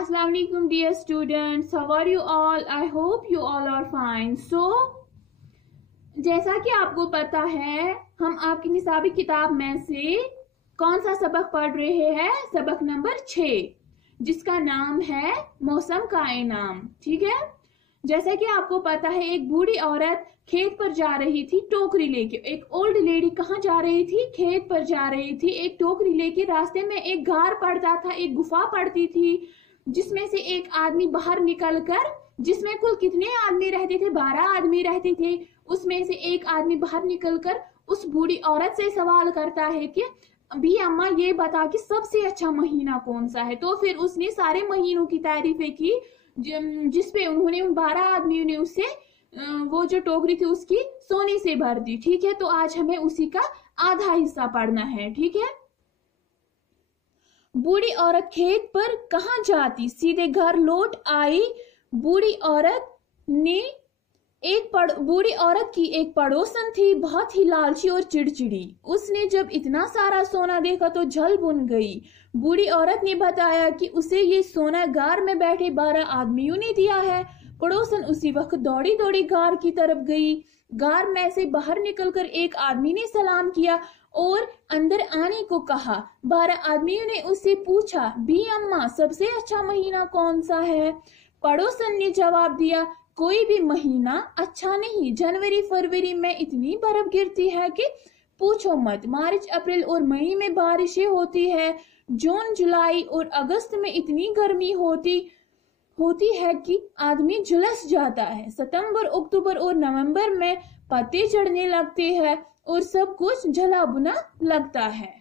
Assalamu alaikum dear students, how are you all? I hope you all are fine. So जैसा कि आपको पता है हम आपकी निसाबी किताब में से कौन सा सबक पढ़ रहे हैं, सबक नंबर 6 जिसका नाम है मौसम का इनाम। ठीक है, जैसा कि आपको पता है एक बूढ़ी औरत खेत पर जा रही थी टोकरी लेके। एक ओल्ड लेडी कहाँ जा रही थी? खेत पर जा रही थी एक टोकरी लेके। रास्ते में एक गार पड़ता था, एक गुफा पड़ती थी जिसमें से एक आदमी बाहर निकलकर, जिसमें कुल कितने आदमी रहते थे? 12 आदमी रहते थे। उसमें से एक आदमी बाहर निकलकर उस बूढ़ी औरत से सवाल करता है कि अभी अम्मा ये बता कि सबसे अच्छा महीना कौन सा है। तो फिर उसने सारे महीनों की तारीफें की जिसपे उन्होंने उन 12 आदमियों ने उससे वो जो टोकरी थी उसकी सोने से भर दी। ठीक है, तो आज हमें उसी का आधा हिस्सा पढ़ना है। ठीक है, बूढ़ी औरत खेत पर कहाँ जाती, सीधे घर लौट आई। बूढ़ी औरत की एक पड़ोसन थी, बहुत ही लालची और चिड़चिड़ी। उसने जब इतना सारा सोना देखा तो जल भुन गई। बूढ़ी औरत ने बताया कि उसे ये सोना गार में बैठे 12 आदमियों ने दिया है। पड़ोसन उसी वक्त दौड़ी दौड़ी गार की तरफ गई। गार में से बाहर निकलकर एक आदमी ने सलाम किया और अंदर आने को कहा। 12 आदमियों ने उससे पूछा, बी अम्मा सबसे अच्छा महीना कौन सा है? पड़ोसन ने जवाब दिया, कोई भी महीना अच्छा नहीं। जनवरी फरवरी में इतनी बर्फ गिरती है कि पूछो मत। मार्च अप्रैल और मई में बारिशें होती है। जून जुलाई और अगस्त में इतनी गर्मी होती है कि आदमी झुलस जाता है। सितंबर अक्टूबर और नवंबर में पत्ते झड़ने लगते हैं और सब कुछ जला बुना लगता है।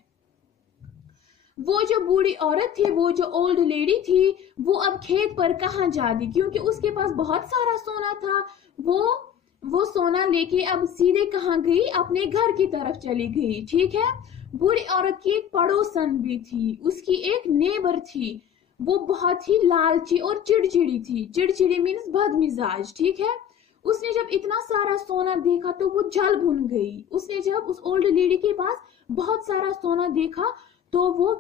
वो जो बूढ़ी औरत थी, वो जो ओल्ड लेडी थी, वो अब खेत पर कहाँ जाती, क्योंकि उसके पास बहुत सारा सोना था। वो सोना लेके अब सीधे कहाँ गई? अपने घर की तरफ चली गई। ठीक है, बूढ़ी औरत की एक पड़ोसन भी थी, उसकी एक नेबर थी। वो बहुत ही लालची और चिड़चिड़ी थी। चिड़चिड़ी मीन्स बदमिजाज। ठीक है, उसने जब इतना सारा सोना देखा तो वो जल भुन गई। उसने जब उस ओल्ड लेडी के पास बहुत सारा सोना देखा तो वो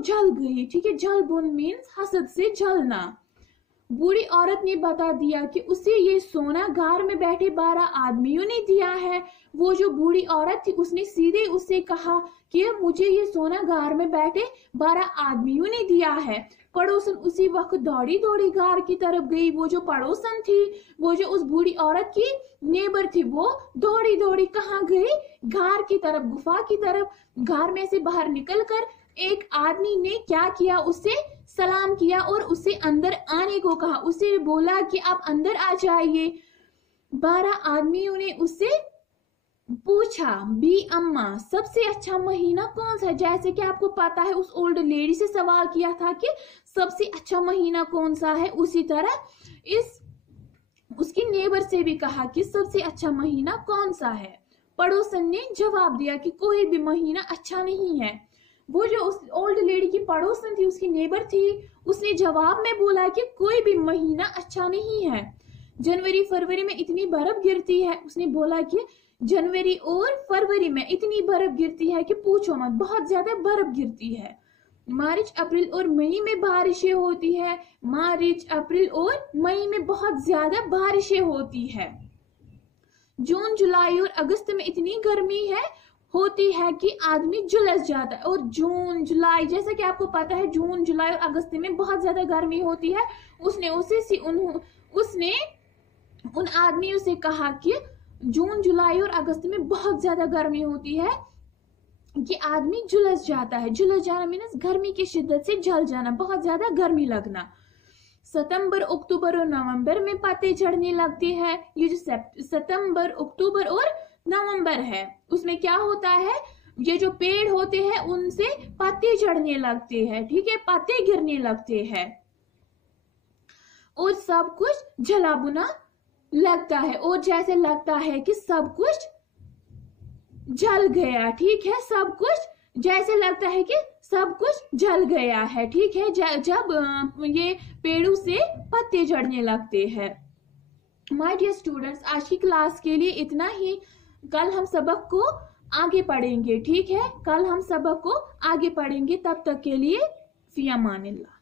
जल गई। ठीक है, जल भुन मीन्स हसद से जलना। बूढ़ी औरत ने बता दिया कि उसे ये सोना गार में बैठे 12 आदमियों ने दिया है। वो जो बूढ़ी औरत थी उसने सीधे उससे कहा कि मुझे ये सोना गार में बैठे 12 आदमियों ने दिया है। पड़ोसन उसी वक्त दौड़ी दौड़ी गार की तरफ गई। वो जो पड़ोसन थी, वो जो उस बूढ़ी औरत की नेबर थी, वो दौड़ी दौड़ी कहाँ गई? गार की तरफ, गुफा की तरफ। गार में से बाहर निकलकर एक आदमी ने क्या किया? उससे सलाम किया और उसे अंदर आने को कहा। उसे बोला कि आप अंदर आ जाइए। 12 आदमियों ने उससे पूछा, बी अम्मा सबसे अच्छा महीना कौन सा है? जैसे कि आपको पता है उस ओल्ड लेडी से सवाल किया था कि सबसे अच्छा महीना कौन सा है, उसी तरह उसकी नेबर से भी कहा कि सबसे अच्छा महीना कौन सा है। पड़ोसन ने जवाब दिया कि कोई भी महीना अच्छा नहीं है। वो जो उस ओल्ड लेडी की पड़ोसन थी, उसकी नेबर थी, उसने जवाब में बोला कि कोई भी महीना अच्छा नहीं है। जनवरी फरवरी में इतनी बर्फ गिरती है। उसने बोला कि जनवरी और फरवरी में इतनी बर्फ गिरती है कि पूछो मत, बहुत ज्यादा बर्फ गिरती है। मार्च अप्रैल और मई में बारिशें होती है। मार्च अप्रैल और मई में बहुत ज्यादा बारिशें होती है। जून जुलाई और अगस्त में इतनी गर्मी होती है कि आदमी झुलस जाता है। और जून जुलाई, जैसा कि आपको पता है जून जुलाई और अगस्त में बहुत ज्यादा गर्मी होती है। उसने उन आदमियों से कहा कि जून जुलाई और अगस्त में बहुत ज्यादा गर्मी होती है कि आदमी झुलस जाता है। झुलस जाना मीन्स गर्मी की शिद्दत से जल जाना, बहुत ज्यादा गर्मी लगना। सितंबर अक्टूबर और नवंबर में पत्ते झड़ने लगते हैं। ये जो सितंबर अक्टूबर और नवंबर है, उसमें क्या होता है? ये जो पेड़ होते हैं उनसे पत्ते झड़ने लगते हैं। ठीक है, पत्ते गिरने लगते हैं और सब कुछ जला बुना लगता है और जैसे लगता है कि सब कुछ जल गया। ठीक है, सब कुछ जैसे लगता है कि सब कुछ जल गया है। ठीक है, जब ये पेड़ों से पत्ते झड़ने लगते हैं। माय डियर स्टूडेंट्स, आज की क्लास के लिए इतना ही। कल हम सबक को आगे पढ़ेंगे। ठीक है, कल हम सबक को आगे पढ़ेंगे। तब तक के लिए फी अमानिल्लाह।